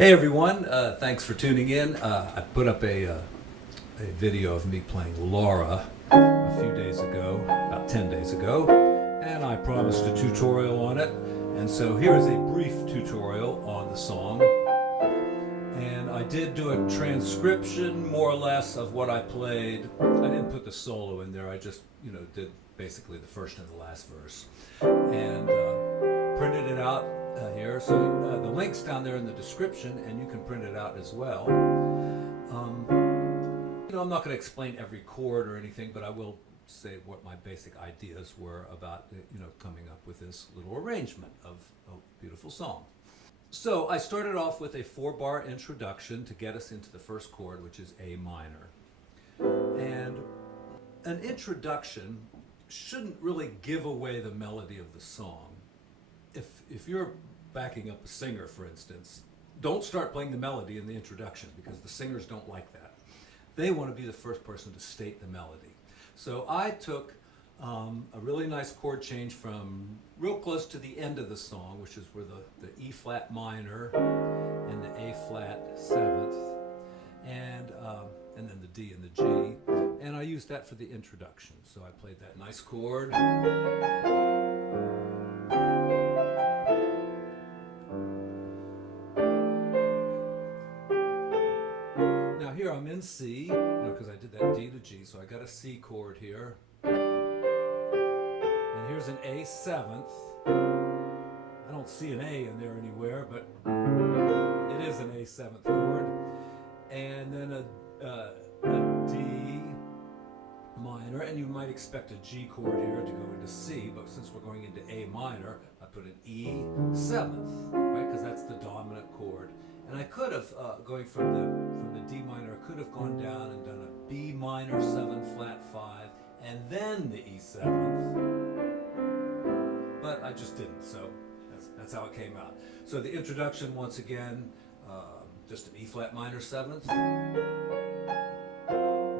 Hey everyone, thanks for tuning in. I put up a video of me playing Laura a few days ago, about 10 days ago, and I promised a tutorial on it. And so here is a brief tutorial on the song. And I did do a transcription, more or less, of what I played. I didn't put the solo in there, I just, did basically the first and the last verse. And printed it out here. So the link's down there in the description, and you can print it out as well. I'm not going to explain every chord or anything, but I will say what my basic ideas were about coming up with this little arrangement of a beautiful song. So I started off with a 4-bar introduction to get us into the first chord, which is A minor. And an introduction shouldn't really give away the melody of the song. If you're backing up a singer, for instance, don't start playing the melody in the introduction, because the singers don't like that. They want to be the first person to state the melody. So I took a really nice chord change from real close to the end of the song, which is where the E flat minor and the A flat 7th, and then the D and the G, and I used that for the introduction. So I played that nice chord. Now here I'm in C, because I did that D to G, so I got a C chord here. And here's an A 7th. I don't see an A in there anywhere, but it is an A 7th chord. And then a D minor, and you might expect a G chord here to go into C, but since we're going into A minor, I put an E 7th, right? Because that's the dominant chord. And I could have, going from the D minor, I could have gone down and done a B minor 7 flat 5, and then the E 7th. But I just didn't, so that's how it came out. So the introduction, once again, just an E flat minor 7th. And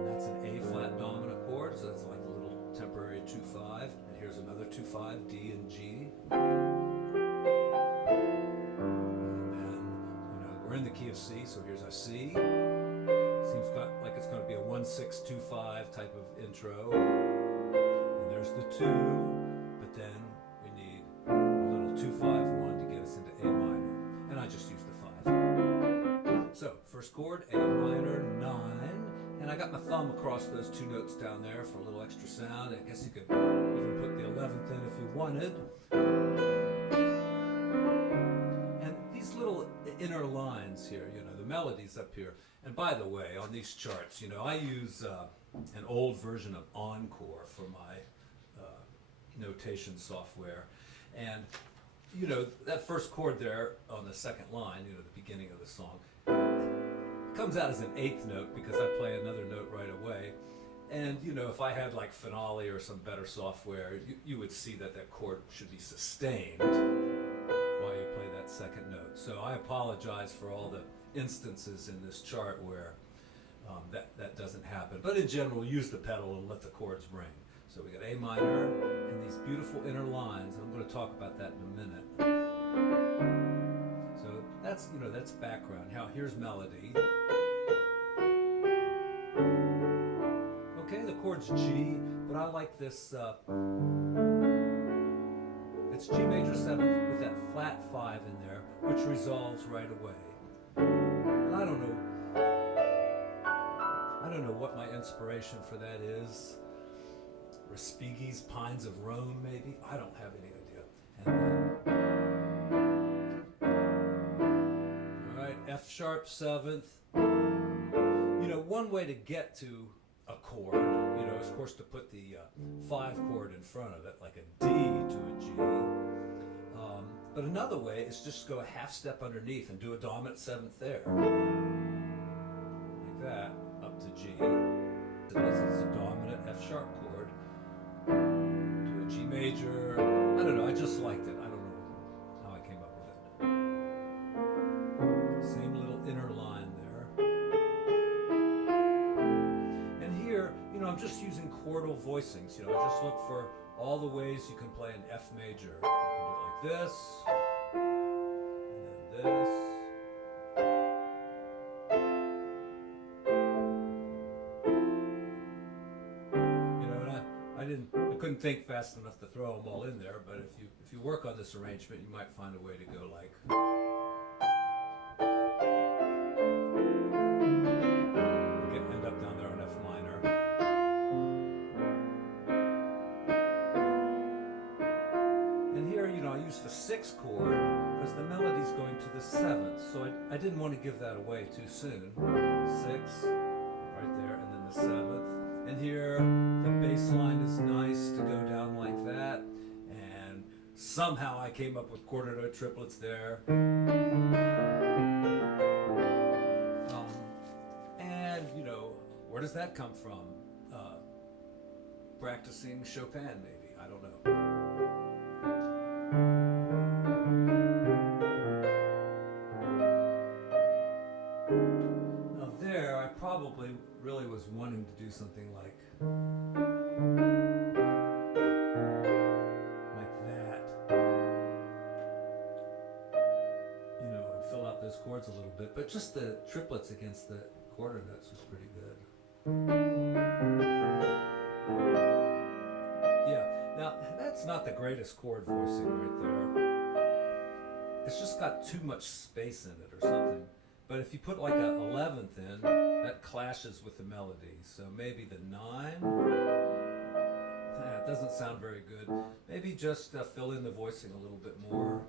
that's an A flat dominant chord, so that's like a little temporary 2-5. And here's another 2-5, D and G. We're in the key of C, so here's our C. Seems like it's going to be a 1-6-2-5 type of intro. And there's the 2, but then we need a little 2-5-1 to get us into A minor. And I just used the 5. So, first chord, A minor, 9. And I got my thumb across those 2 notes down there for a little extra sound. I guess you could even put the 11th in if you wanted. Little inner lines here, the melodies up here. And by the way, on these charts, I use an old version of Encore for my notation software. And, that first chord there on the second line, the beginning of the song, comes out as an 8th note because I play another note right away. And, if I had like Finale or some better software, you would see that chord should be sustained while you play that second note. So I apologize for all the instances in this chart where that doesn't happen. But in general, use the pedal and let the chords ring. So we got A minor and these beautiful inner lines, and I'm going to talk about that in a minute. So that's background. Now here's melody. Okay, the chord's G, but I like this. It's G major 7th with that flat 5 in there, which resolves right away. And I don't know what my inspiration for that is. Respighi's Pines of Rome, maybe? I don't have any idea. And then, all right, F sharp 7th. One way to get to a chord, is of course to put the 5 chord in front of it, like a D to a G. But another way is just go a half step underneath and do a dominant 7th there. Like that, up to G. It's a dominant F sharp chord. To a G major. I don't know, I just liked it. I don't know how I came up with it. Same little inner line there. And here, I'm just using chordal voicings. I just look for all the ways you can play an F major. You can do it like this, and then this, couldn't think fast enough to throw them all in there, but if you work on this arrangement, you might find a way to go like. End up down there on F minor. And here, I used the 6th chord because the melody's going to the 7th, so I didn't want to give that away too soon. 6, right there, and then the 7th. And here, the bass line is nice to go down like that, and somehow I came up with quarter note triplets there. Where does that come from? Practicing Chopin, maybe. I don't know. Now there, I probably really was wanting to do something like that. And fill out those chords a little bit. But just the triplets against the quarter notes was pretty good. Yeah, now that's not the greatest chord voicing right there. It's just got too much space in it or something. But if you put like a 11th in, that clashes with the melody. So maybe the 9, it doesn't sound very good. Maybe just fill in the voicing a little bit more.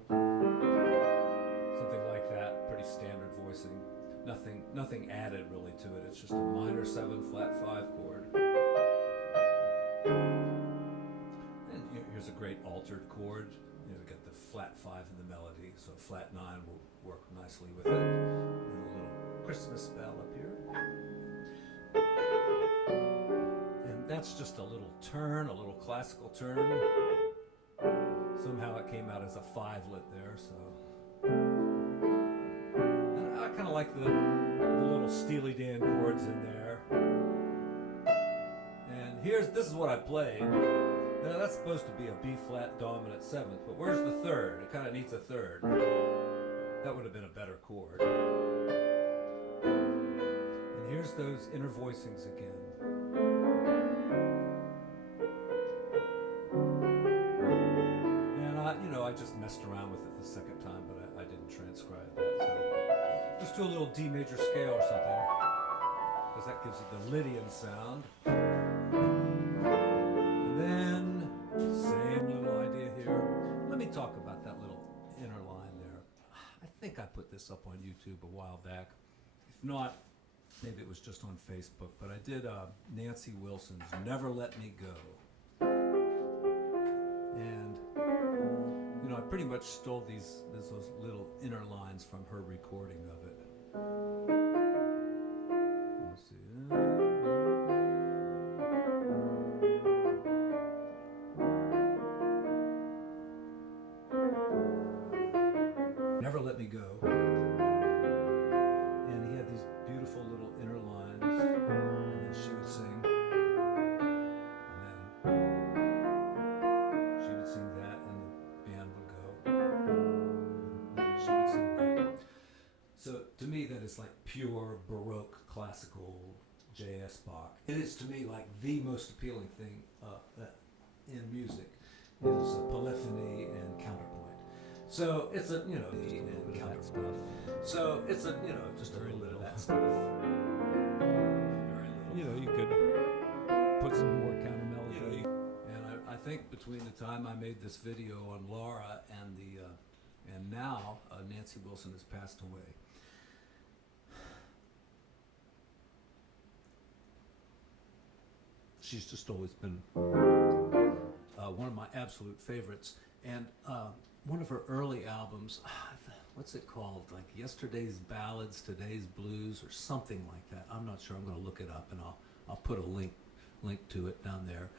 Something like that, pretty standard voicing. Nothing added really to it. It's just a minor 7 flat 5 chord. And here's a great altered chord. Get the flat 5 in the melody, so flat 9 will work nicely with it. And a little Christmas bell up here. And that's just a little turn, a little classical turn. Somehow it came out as a 5-lit there, so. I kind of like the little Steely Dan chords in there. And this is what I played. Now that's supposed to be a B flat dominant 7th, but where's the 3rd? It kind of needs a 3rd. That would have been a better chord. And here's those inner voicings again. And I just messed around with it the second time, but I didn't transcribe that. So just do a little D major scale or something, because that gives it the Lydian sound. And then, same little idea here. Let me talk about that little inner line there. I think I put this up on YouTube a while back. If not, maybe it was just on Facebook, but I did Nancy Wilson's Never Let Me Go. And I pretty much stole those little inner lines from her recording of it. Let's see. Never Let Me Go. And he had these beautiful little inner lines, and then she would sing. And then she would sing that, and the band would go. And then she would sing that. So to me, that is like pure Baroque classical J.S. Bach. It is to me like the most appealing thing in music is polyphony and counterpoint. So it's a, and counter stuff. So it's a, just a little bit of that stuff. Very little. You could put some more counter melody. And I think between the time I made this video on Laura and and now Nancy Wilson has passed away. She's just always been one of my absolute favorites. And one of her early albums, what's it called? Like Yesterday's Ballads, Today's Blues, or something like that. I'm not sure. I'm going to look it up, and I'll put a link to it down there.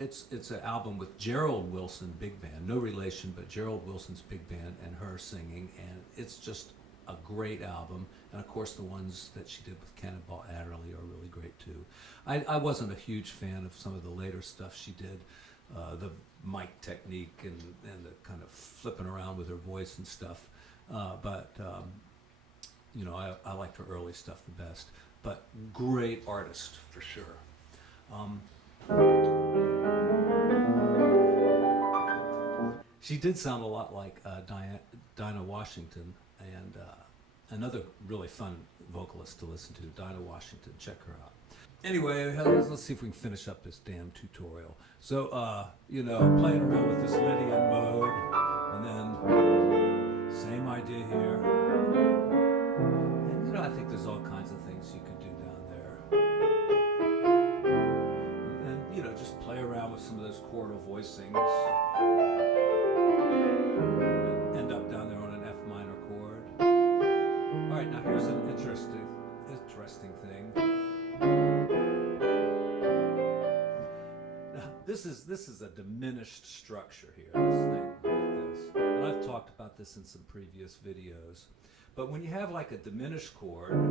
It's an album with Gerald Wilson Big Band, no relation, but Gerald Wilson's Big Band and her singing, and it's just a great album. And of course the ones that she did with Cannonball Adderley are really great too. I wasn't a huge fan of some of the later stuff she did, the mic technique and the kind of flipping around with her voice and stuff, but I liked her early stuff the best. But great artist for sure. She did sound a lot like Dinah Washington, and another really fun vocalist to listen to, Dinah Washington. Check her out. Anyway, let's see if we can finish up this damn tutorial. So, you know, playing around with this Lydian mode, and then same idea here. And, you know, I think there's all kinds of things you can do down there. And, you know, just play around with some of those chordal voicings. End up down there on an F minor chord. All right, now here's an interesting thing. Now, this is a diminished structure here. This thing like this, and I've talked about this in some previous videos. But when you have like a diminished chord like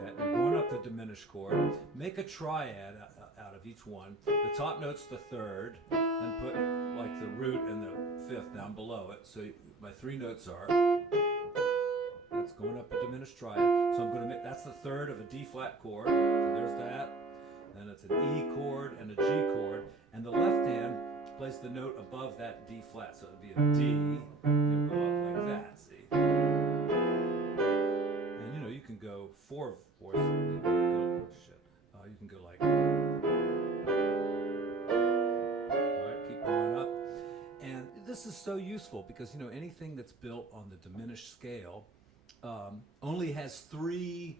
that, you're going up the diminished chord. Make a triad out of each one. The top note's the third, and put like the root and the fifth down below it. So my three notes are, that's going up a diminished triad. So I'm going to make, that's the third of a D flat chord. So there's that. Then it's an E chord and a G chord. And the left hand plays the note above that D flat. So it would be a D. You'll go up like that, see? And you know, you can go fourths. You can go like, this is so useful because, you know, anything that's built on the diminished scale only has three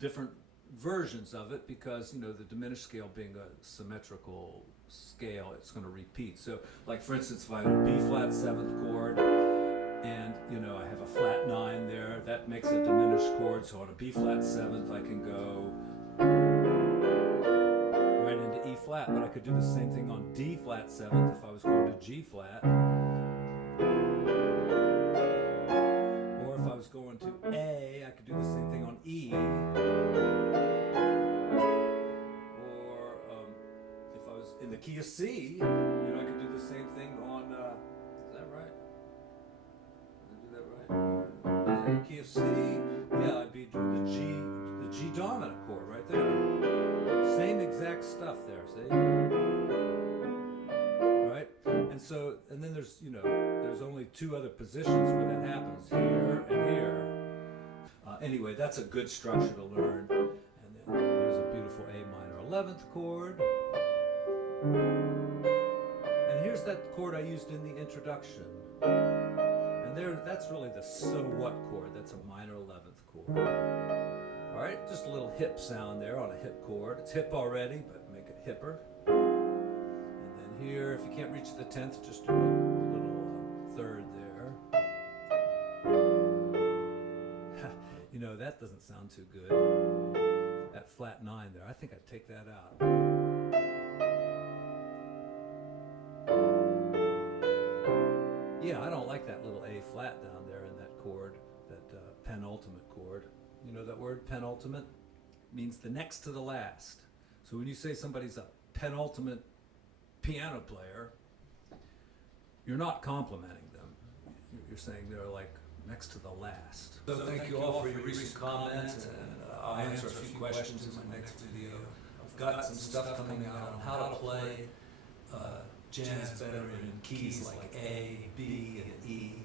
different versions of it because, you know, the diminished scale being a symmetrical scale, it's going to repeat. So, like for instance, if I have a B flat 7th chord and, you know, I have a flat 9 there, that makes a diminished chord. So on a B flat 7th, I can go right into E flat, but I could do the same thing on D flat 7th if I was going to G flat. Or if I was going to A, I could do the same thing on E. Or if I was in the key of C, you know, I could do the same thing on, is that right? Did I do that right? In the key of C, yeah, I'd be doing the G dominant chord right there. Same exact stuff there, see? Right? And so, and then there's, you know, there's only two other positions where that happens, here and here. Anyway, that's a good structure to learn. And then here's a beautiful A minor 11th chord. And here's that chord I used in the introduction. And there, that's really the so what chord. That's a minor 11th chord. All right, just a little hip sound there on a hip chord. It's hip already, but make it hipper. And then here, if you can't reach the 10th, just do a little third there. You know, that doesn't sound too good. That flat 9 there, I think I'd take that out. Yeah, I don't like that little A flat down there in that chord, that penultimate chord. You know that word, penultimate? Means the next to the last. So when you say somebody's a penultimate piano player, you're not complimenting them. You're saying they're like next to the last. So thank you all for your recent comments, and I'll answer a few questions in my next video. I've got some stuff coming out on how to play jazz better in keys like A, B, and E.